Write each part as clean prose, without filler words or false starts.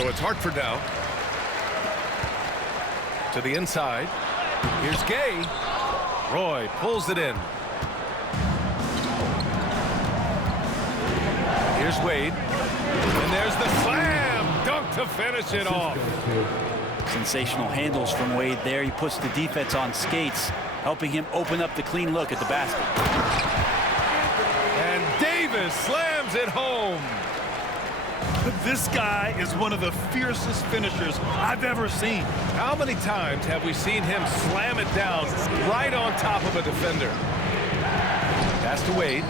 So it's Hartford now. To the inside. Here's Gay. Roy pulls it in. Here's Wade. And there's the slam dunk to finish it off. Sensational handles from Wade there. He puts the defense on skates, helping him open up the clean look at the basket. And Davis slams it home. This guy is one of the fiercest finishers I've ever seen. How many times have we seen him slam it down right on top of a defender? Pass to Wade.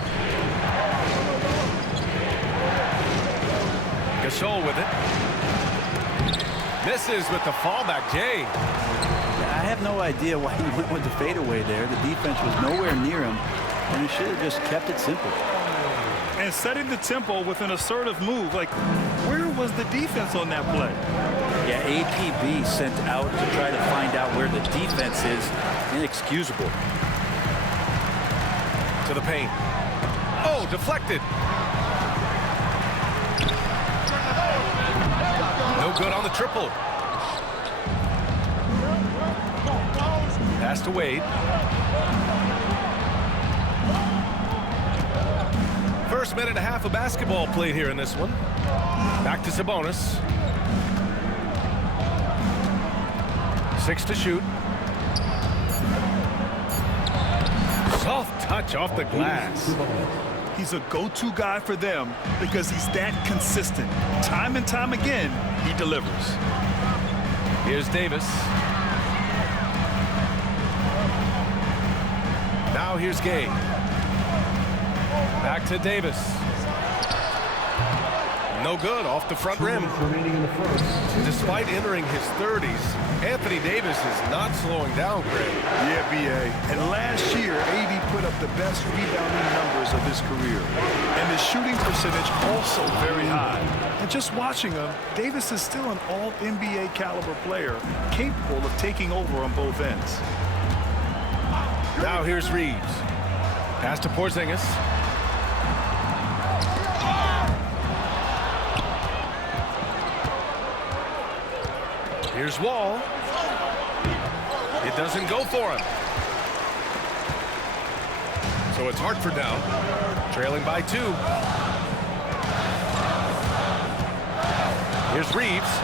Gasol with it. Misses with the fallback, Jay. I have no idea why he went with the fadeaway there. The defense was nowhere near him, and he should have just kept it simple. And setting the tempo with an assertive move. Like, where was the defense on that play? Yeah, APB sent out to try to find out where the defense is. Inexcusable. To the paint. Oh, deflected. No good on the triple. Pass to Wade. First minute and a half of basketball played here in this one. Back to Sabonis. 6 to shoot. Soft touch off the glass. He's a go-to guy for them because he's that consistent. Time and time again, he delivers. Here's Davis. Now here's Gay. Back to Davis. No good off the front rim. Despite entering his 30s, Anthony Davis is not slowing down, Greg. Yeah, B.A. And last year, AD put up the best rebounding numbers of his career. And his shooting percentage also very high. And just watching him, Davis is still an all-NBA caliber player, capable of taking over on both ends. Now here's Reeves. Pass to Porzingis. Here's Wall. It doesn't go for him. So it's Hartford now, trailing by 2. Here's Reeves.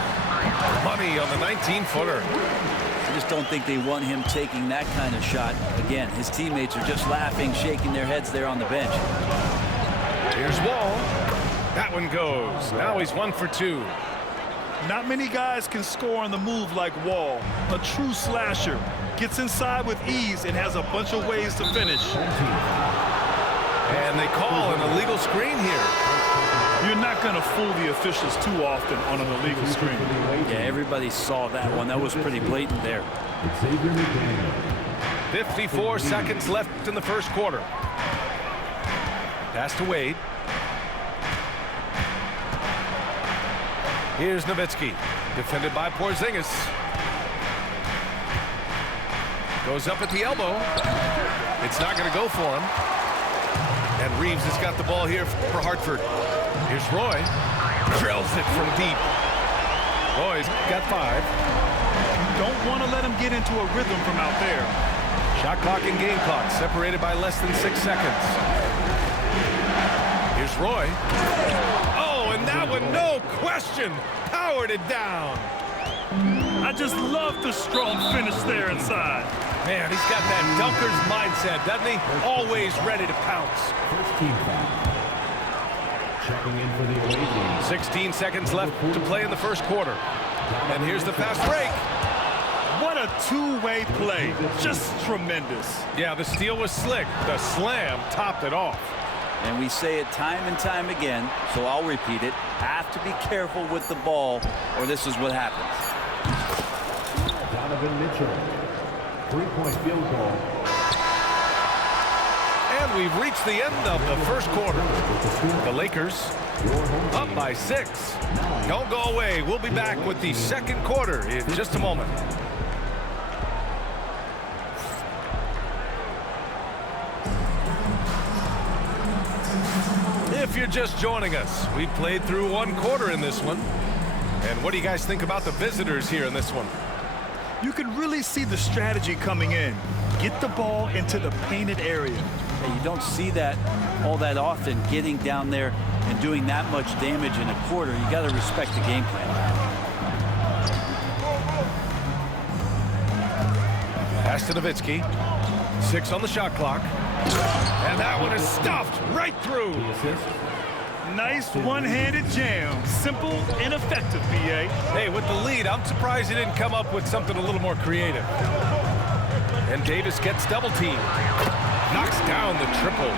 Money on the 19-footer. I just don't think they want him taking that kind of shot. Again, his teammates are just laughing, shaking their heads there on the bench. Here's Wall. That one goes. Now he's 1 for 2. Not many guys can score on the move like Wall. A true slasher. Gets inside with ease and has a bunch of ways to finish. And they call an illegal screen here. You're not going to fool the officials too often on an illegal screen. Yeah, everybody saw that one. That was pretty blatant there. 54 seconds left in the first quarter. Pass to Wade. Here's Nowitzki, defended by Porzingis. Goes up at the elbow. It's not going to go for him. And Reeves has got the ball here for Hartford. Here's Roy. Drills it from deep. Roy's got 5. Don't want to let him get into a rhythm from out there. Shot clock and game clock separated by less than 6 seconds. Here's Roy. Oh, and that one, no question, powered it down. I just love the strong finish there inside. Man, he's got that dunker's mindset, doesn't he? Always ready to pounce. First team foul. Checking in for the away team. 16 seconds left to play in the first quarter. And here's the fast break. What a two-way play. Just tremendous. Yeah, the steal was slick. The slam topped it off. And we say it time and time again, so I'll repeat it. Have to be careful with the ball, or this is what happens. Donovan Mitchell. 3-point field goal. And we've reached the end of the first quarter. The Lakers up by 6. Don't go away. We'll be back with the second quarter in just a moment. If you're just joining us, we played through one quarter in this one. And what do you guys think about the visitors here in this one? You can really see the strategy coming in. Get the ball into the painted area. And you don't see that all that often, getting down there and doing that much damage in a quarter. You got to respect the game plan. Pass to Nowitzki. 6 on the shot clock. And that one is stuffed right through. The assist. Nice one-handed jam. Simple and effective, B.A. Hey, with the lead, I'm surprised he didn't come up with something a little more creative. And Davis gets double teamed. Knocks down the triple.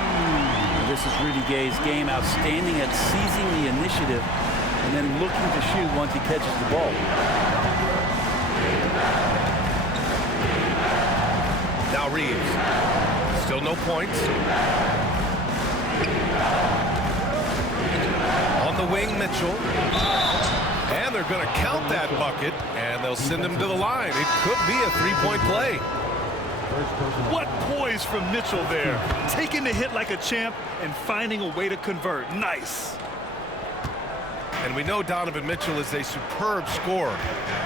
This is Rudy Gay's game. Outstanding at seizing the initiative and then looking to shoot once he catches the ball. Now Reeves. Still no points. On the wing, Mitchell. And they're going to count that bucket, and they'll send him to the line. It could be a three-point play. What poise from Mitchell there. Taking the hit like a champ and finding a way to convert. Nice. And we know Donovan Mitchell is a superb scorer.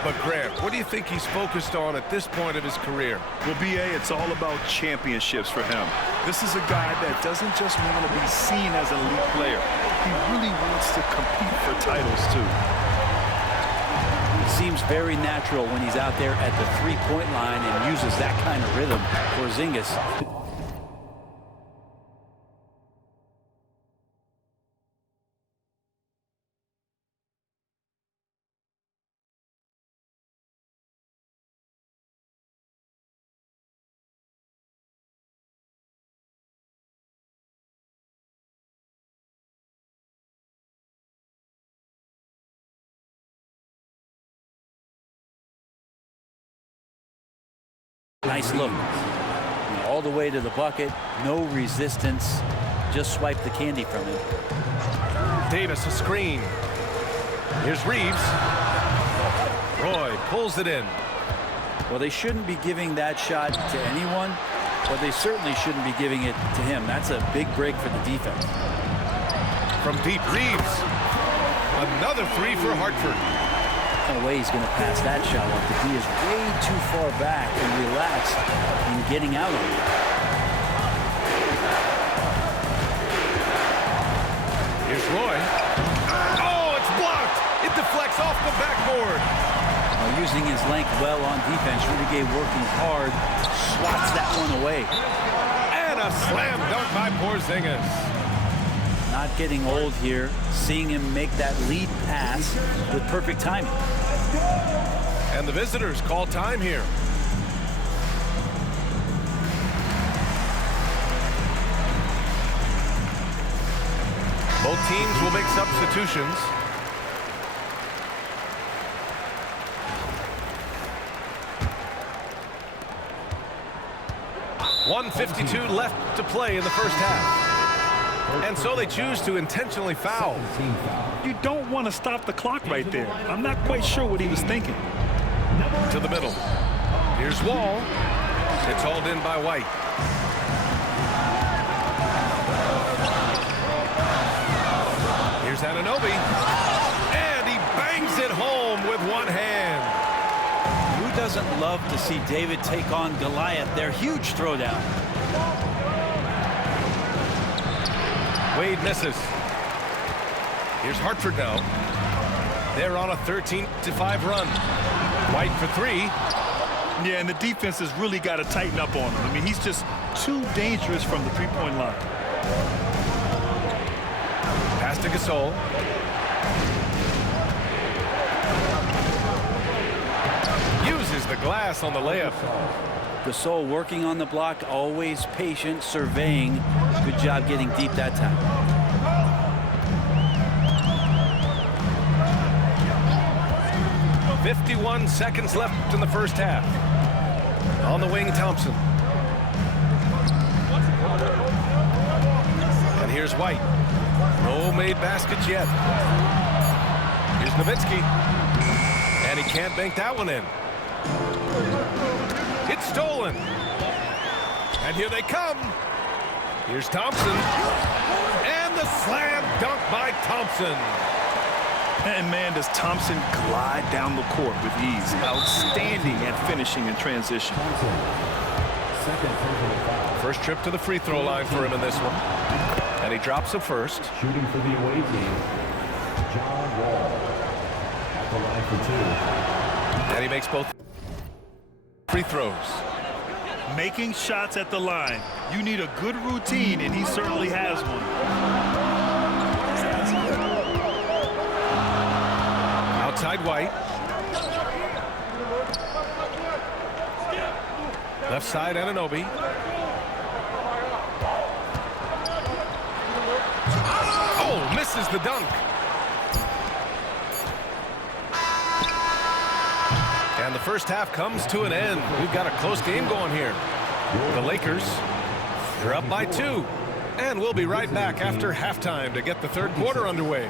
But, Grant, what do you think he's focused on at this point of his career? Well, B.A., it's all about championships for him. This is a guy that doesn't just want to be seen as an elite player. He really wants to compete for titles, too. It seems very natural when he's out there at the three-point line and uses that kind of rhythm for Porzingis. Nice look. All the way to the bucket. No resistance. Just swipe the candy from him. Davis, a screen. Here's Reeves. Roy pulls it in. Well, they shouldn't be giving that shot to anyone, but they certainly shouldn't be giving it to him. That's a big break for the defense. From deep, Reeves. Another three for Hartford. No way he's going to pass that shot off. The D is way too far back and relaxed in getting out of it. Here's Roy. Oh, it's blocked. It deflects off the backboard. Using his length well on defense. Rudy Gay working hard. Swats that one away. And a slam dunk by Porzingis. Not getting old here. Seeing him make that lead pass with perfect timing. And the visitors call time here. Both teams will make substitutions. .152 left to play in the first half. And so they choose to intentionally foul. You don't want to stop the clock right there. I'm not quite sure what he was thinking. To the middle. Here's Wall. It's hauled in by White. Here's Anunoby. And he bangs it home with one hand. Who doesn't love to see David take on Goliath? Their huge throwdown. Wade misses. Here's Hartford now. They're on a 13-5 run. White for three. Yeah, and the defense has really got to tighten up on him. I mean, he's just too dangerous from the three-point line. Pass to Gasol. Uses the glass on the layup. Gasol working on the block, always patient, surveying. Good job getting deep that time. .51 seconds left in the first half. On the wing, Thompson. And here's White. No made baskets yet. Here's Nowitzki. And he can't bank that one in. It's stolen. And here they come. Here's Thompson. And the slam dunk by Thompson. And man, does Thompson glide down the court with ease. Outstanding at finishing in transition. First trip to the free throw line for him in this one. And he drops it first. Shooting for the away team, John Wall. At the line for 2. And he makes both free throws. Making shots at the line. You need a good routine, and he certainly has one. Outside White. Left side Anunoby. Oh, misses the dunk. And the first half comes to an end. We've got a close game going here. The Lakers, they're up by 2. And we'll be right back after halftime to get the third quarter underway.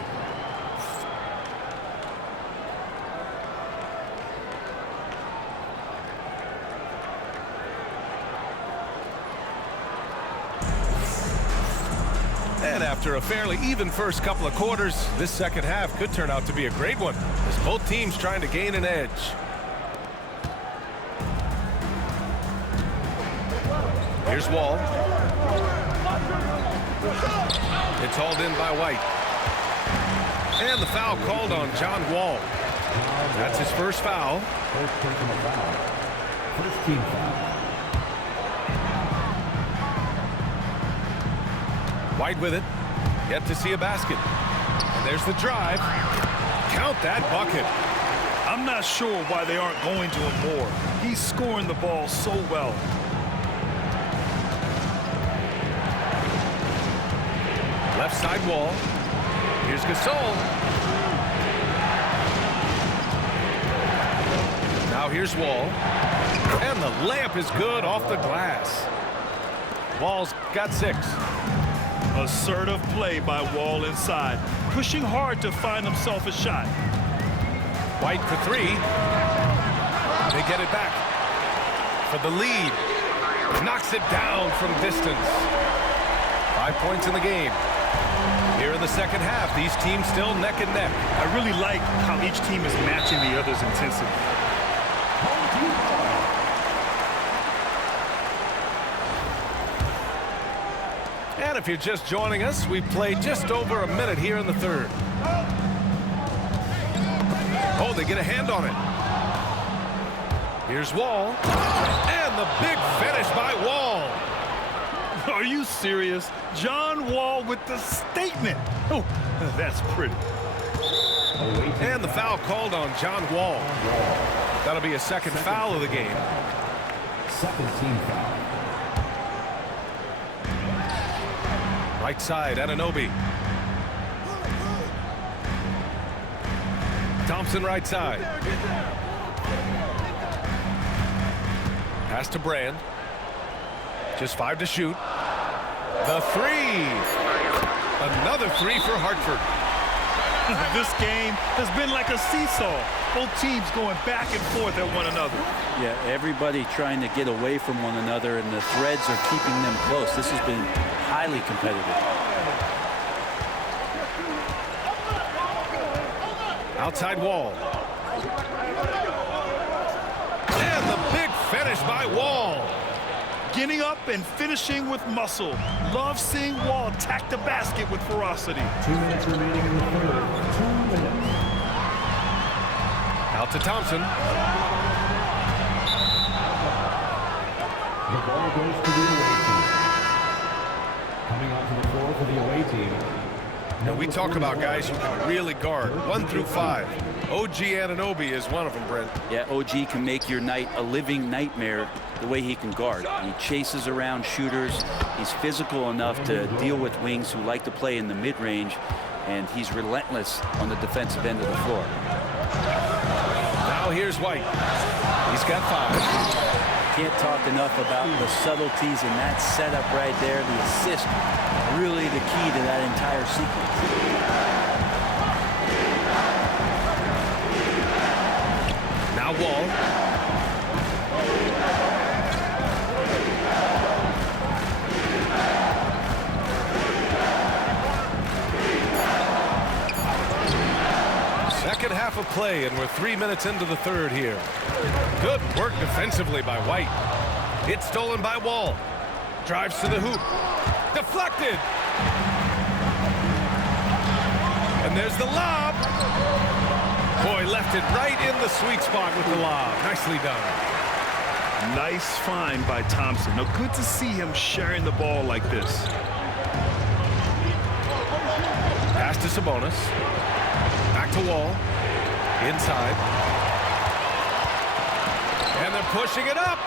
And after a fairly even first couple of quarters, this second half could turn out to be a great one, as both teams trying to gain an edge. Here's Wall. It's hauled in by White. And the foul called on John Wall. That's his first foul. First team foul. White with it. Yet to see a basket. And there's the drive. Count that bucket. I'm not sure why they aren't going to him more. He's scoring the ball so well. Left side Wall. Here's Gasol. Now here's Wall. And the layup is good off the glass. Wall's got 6. Assertive play by Wall inside, pushing hard to find himself a shot. White for 3. They get it back for the lead. Knocks it down from distance. 5 points in the game. Here in the second half, these teams still neck and neck. I really like how each team is matching the other's intensity. And if you're just joining us, we've played just over a minute here in the third. Oh, they get a hand on it. Here's Wall. And the big finish by Wall. Are you serious? John Wall with the statement. Oh, that's pretty. And the foul called on John Wall. That'll be a second foul of the game. Second team foul. Right side, Anunoby. Thompson right side. Pass to Brand. Just 5 to shoot. The 3. Another 3 for Hartford. This game has been like a seesaw. Both teams going back and forth at one another. Yeah, everybody trying to get away from one another, and the threads are keeping them close. This has been highly competitive. Outside Wall. And the big finish by Wall. Getting up and finishing with muscle. Love seeing Wall attack the basket with ferocity. 2 minutes remaining in the third. 2 minutes. Out to Thompson. The ball goes to the away team. Coming onto the floor for the away team. And we talk about guys who can really guard 1 through 5. OG Anunoby is one of them, Brent. Yeah, OG can make your night a living nightmare the way he can guard. He chases around shooters. He's physical enough to deal with wings who like to play in the mid-range, and he's relentless on the defensive end of the floor. Now here's White. He's got 5. Can't talk enough about the subtleties in that setup right there. The assist, really the key to that entire sequence. Now Wall. half of play, and we're 3 minutes into the third here. Good work defensively by White. It's stolen by Wall. Drives to the hoop. Deflected. And there's the lob. Boy, left it right in the sweet spot with the lob. Nicely done. Nice find by Thompson. Now, good to see him sharing the ball like this. Pass to Sabonis. Back to Wall. Inside. And they're pushing it up.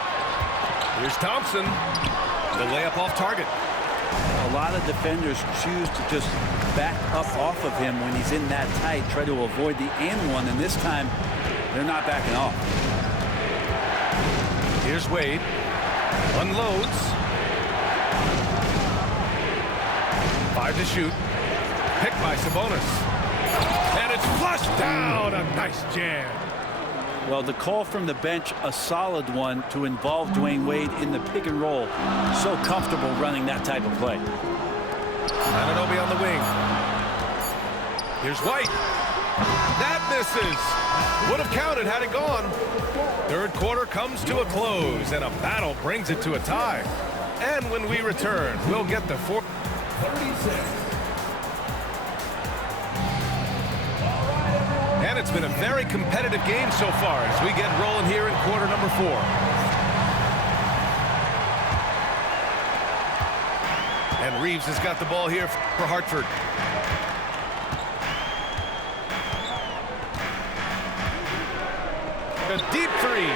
Here's Thompson. The layup off target. A lot of defenders choose to just back up off of him when he's in that tight, try to avoid the and one, and this time they're not backing off. Here's Wade. Unloads. 5 to shoot. Picked by Sabonis. And it's flushed down. A nice jam. Well, the call from the bench, a solid one to involve Dwayne Wade in the pick and roll. So comfortable running that type of play. Anunoby on the wing. Here's White. That misses. Would have counted had it gone. Third quarter comes to a close, and a battle brings it to a tie. And when we return, we'll get the 36. And it's been a very competitive game so far as we get rolling here in quarter number 4. And Reeves has got the ball here for Hartford. A deep three.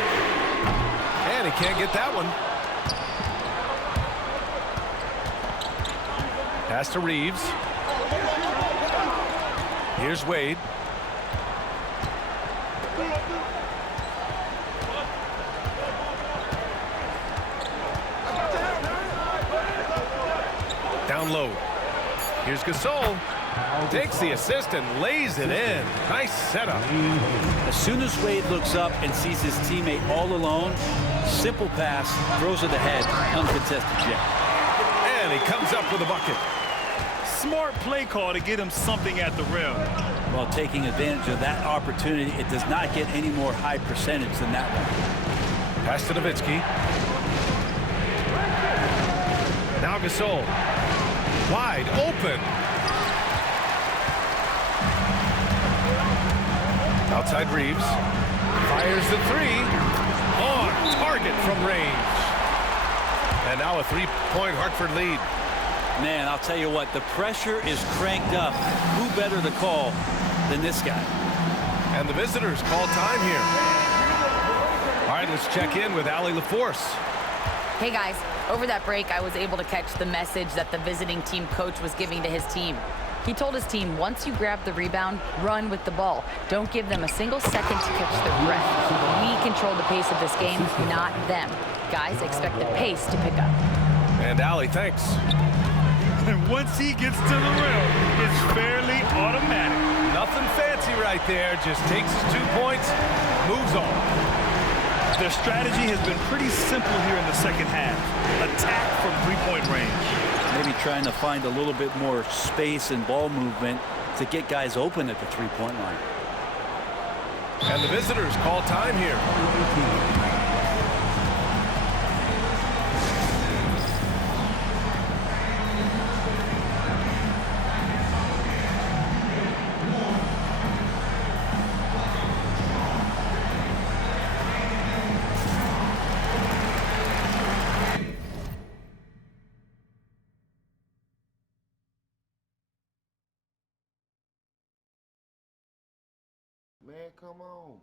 And he can't get that one. Pass to Reeves. Here's Wade. Down low. Here's Gasol. Takes the assist and lays it in. Nice setup. As soon as Wade looks up and sees his teammate all alone, simple pass, throws it ahead, uncontested jam. And he comes up with a bucket. Smart play call to get him something at the rim. Well, taking advantage of that opportunity, it does not get any more high percentage than that one. Pass to Nowitzki. Now Gasol. Wide open. Outside Reeves. Fires the three. On target from range. And now a three-point Hartford lead. Man, I'll tell you what, the pressure is cranked up. Who better to call than this guy? And the visitors call time here. All right, let's check in with Allie LaForce. Hey guys, over that break I was able to catch the message that the visiting team coach was giving to his team. He told his team, once you grab the rebound, run with the ball. Don't give them a single second to catch their breath. We control the pace of this game, not them. Guys, expect the pace to pick up. And Allie, thanks. And once he gets to the rim, it's fairly automatic. Nothing fancy right there. Just takes his 2 points, moves on. Their strategy has been pretty simple here in the second half. Attack from three-point range. Maybe trying to find a little bit more space and ball movement to get guys open at the three-point line. And the visitors call time here. Man, come on.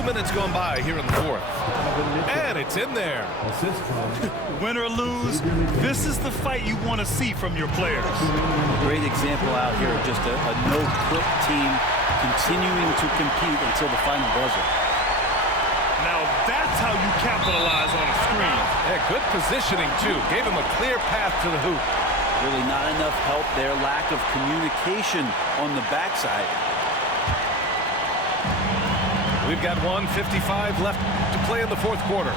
Minutes going by here in the fourth. And it's in there. Win or lose, this is the fight you want to see from your players. Great example out here of just a no-quit team continuing to compete until the final buzzer. Now that's how you capitalize on a screen. Yeah, good positioning, too. Gave him a clear path to the hoop. Really not enough help there. Lack of communication on the backside. We've got 1:55 left to play in the fourth quarter.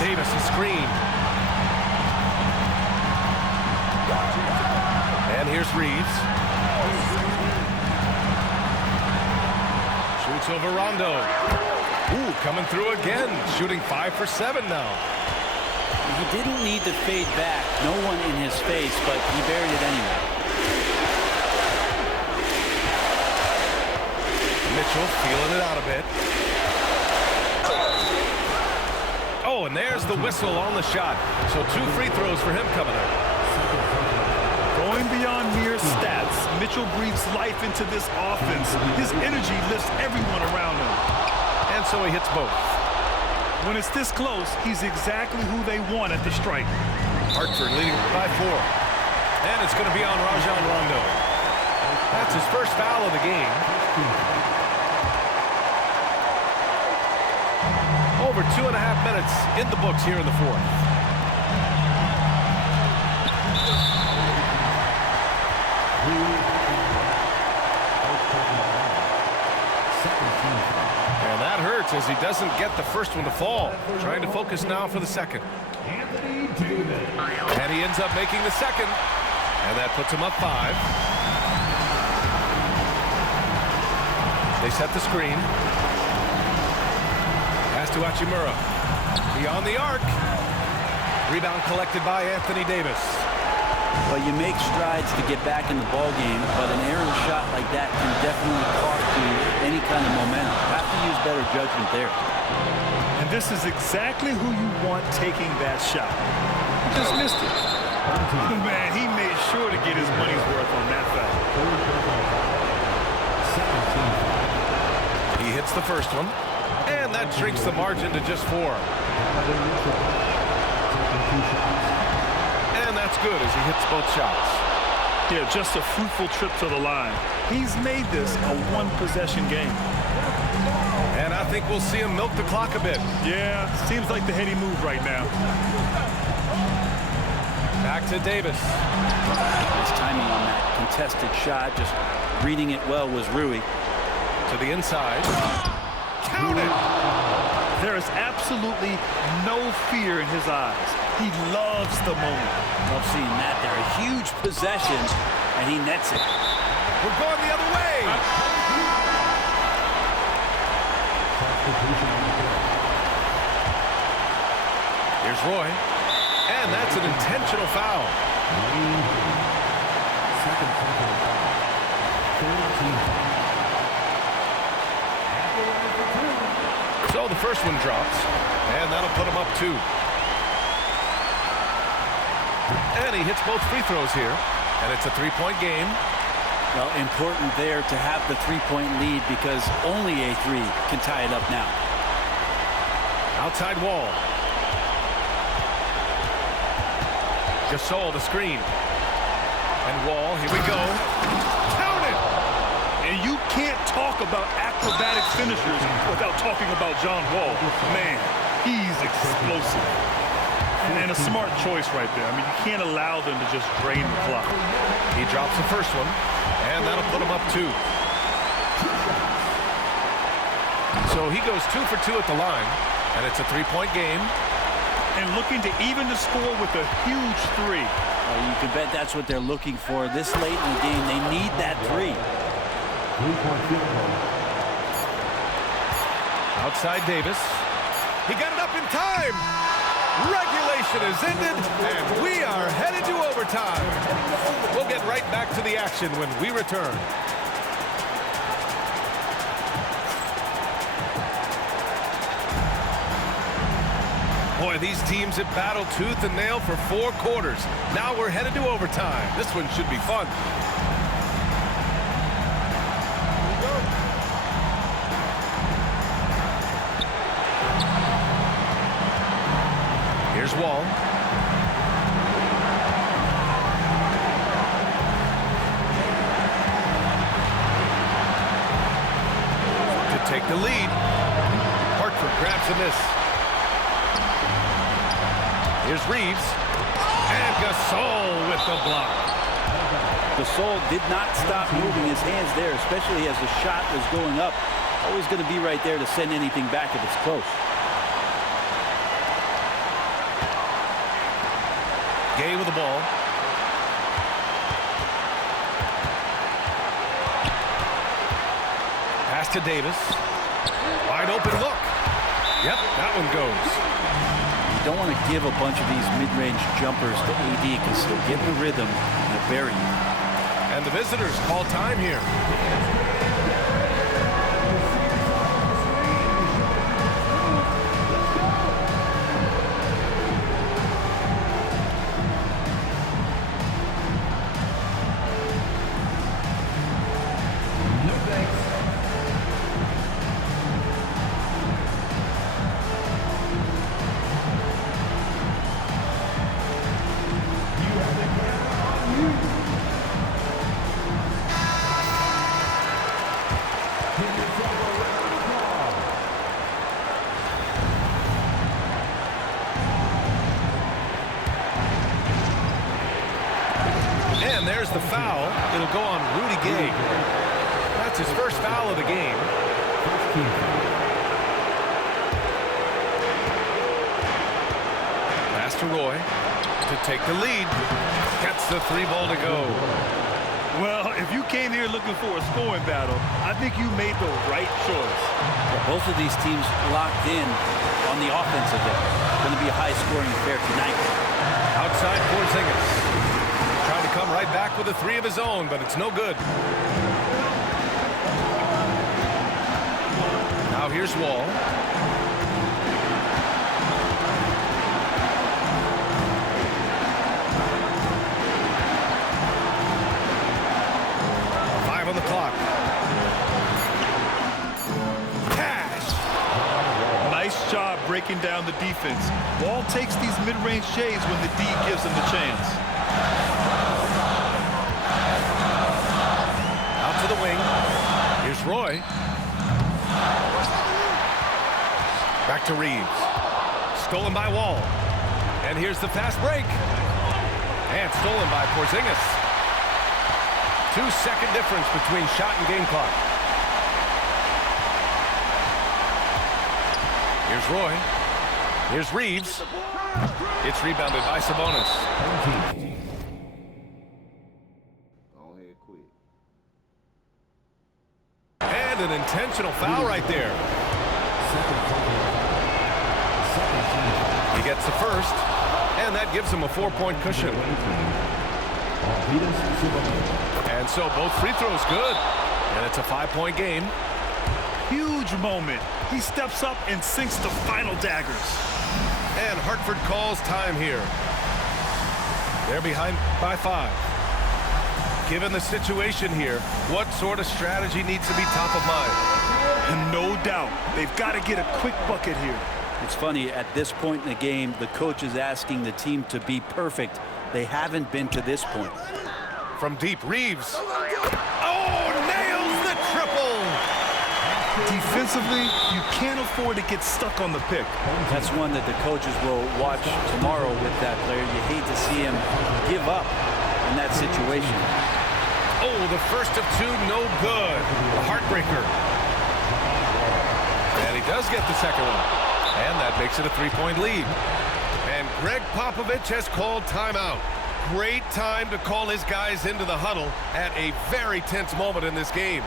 Davis, a screen. And here's Reeves. Shoots over Rondo. Ooh, coming through again. Shooting 5 for 7 now. He didn't need to fade back. No one in his face, but he buried it anyway. Mitchell feeling it out a bit. Oh, and there's the whistle on the shot. So 2 free throws for him coming up. Going beyond mere stats, Mitchell breathes life into this offense. His energy lifts everyone around him. And so he hits both. When it's this close, he's exactly who they want at the stripe. Hartford leading by 4. And it's going to be on Rajon Rondo. That's his first foul of the game. Over 2.5 minutes in the books here in the fourth. And that hurts as he doesn't get the first one to fall. Trying to focus now for the second. And he ends up making the second. And that puts him up 5. They set the screen. Pass to Hachimura. Beyond the arc. Rebound collected by Anthony Davis. Well, you make strides to get back in the ball game, but an errant shot like that can definitely cost you any kind of momentum. You have to use better judgment there. And this is exactly who you want taking that shot. He just missed it. Man, he made sure to get his money's worth on that foul. He hits the first one, and that shrinks the margin to just 4. And that's good as he hits both shots. Yeah, just a fruitful trip to the line. He's made this a one-possession game. And I think we'll see him milk the clock a bit. Yeah, seems like the heady move right now. Back to Davis. His timing on that contested shot, just reading it well, was Rui. To the inside. Count it! There is absolutely no fear in his eyes. He loves the moment. Love seeing that there. A huge possession, and he nets it. We're going the other way! Here's Roy. And that's an intentional foul. So the first one drops, and that'll put him up 2. And he hits both free throws here, and it's a 3-point game. Well, important there to have the 3-point lead because only a 3 can tie it up now. Outside Wall. Gasol the screen. And Wall, here we go. Count it! And you can't talk about acrobatic finishers without talking about John Wall. Man, he's explosive. And a smart choice right there. I mean, you can't allow them to just drain the clock. He drops the first one, and that'll put him up 2. So he goes 2 for 2 at the line, and it's a 3-point game. And looking to even the score with a huge 3. You can bet that's what they're looking for. This late in the game, they need that 3. Outside Davis. He got it up in time. Regulation is ended, and we are headed to overtime. We'll get right back to the action when we return. Boy, these teams have battled tooth and nail for 4 quarters. Now we're headed to overtime. This one should be fun. Here's Wall. To take the lead. Hartford grabs a miss. Here's Reeves. And Gasol with the block. Gasol did not stop moving his hands there, especially as the shot was going up. Always going to be right there to send anything back if it's close. Gay with the ball. Pass to Davis. Wide open look. Yep, that one goes. You don't want to give a bunch of these mid-range jumpers to AD because they'll get in the rhythm and they'll bury you. And the visitors call time here. And there's the foul. It'll go on Rudy Gay. That's his first foul of the game. Pass to Roy to take the lead. Gets the 3 ball to go. Well, if you came here looking for a scoring battle, I think you made the right choice. Well, both of these teams locked in on the offensive end. Going to be a high-scoring affair tonight. Outside Porzingis. Trying to come right back with a 3 of his own, but it's no good. Now here's Wall. On the clock. Cash. Nice job breaking down the defense. Wall takes these mid-range shades when the D gives him the chance. Out to the wing. Here's Roy. Back to Reeves. Stolen by Wall. And here's the fast break. And stolen by Porzingis. 2-second difference between shot and game clock. Here's Roy. Here's Reeves. It's rebounded by Sabonis. Go ahead, quick. And an intentional foul right there. He gets the first, and that gives him a 4-point cushion. And so both free throws good. And it's a 5-point game. Huge moment. He steps up and sinks the final daggers. And Hartford calls time here. They're behind by 5. Given the situation here, what sort of strategy needs to be top of mind? And no doubt, they've got to get a quick bucket here. It's funny, at this point in the game, the coach is asking the team to be perfect. They haven't been to this point. From deep, Reeves. Oh, nails the triple! Defensively, you can't afford to get stuck on the pick. That's one that the coaches will watch tomorrow with that player. You hate to see him give up in that situation. Oh, the first of 2, no good. A heartbreaker. And he does get the second one. And that makes it a 3-point lead. And Greg Popovich has called timeout. Great time to call his guys into the huddle at a very tense moment in this game.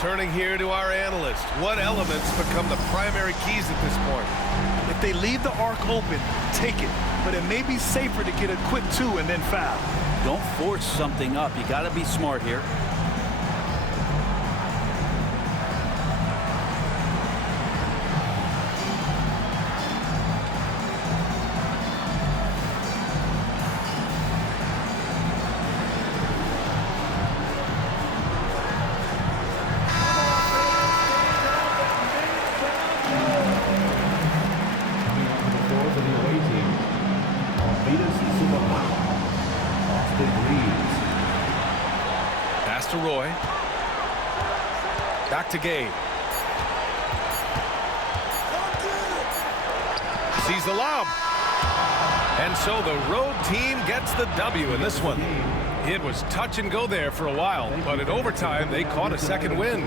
Turning here to our analyst. What elements become the primary keys at this point? If they leave the arc open, take it. But it may be safer to get a quick 2 and then foul. Don't force something up. You got to be smart here. Pass to Roy. Back to Gay. sees the lob. And so the road team gets the W in this one. It was touch and go there for a while, but in overtime, they caught a second win.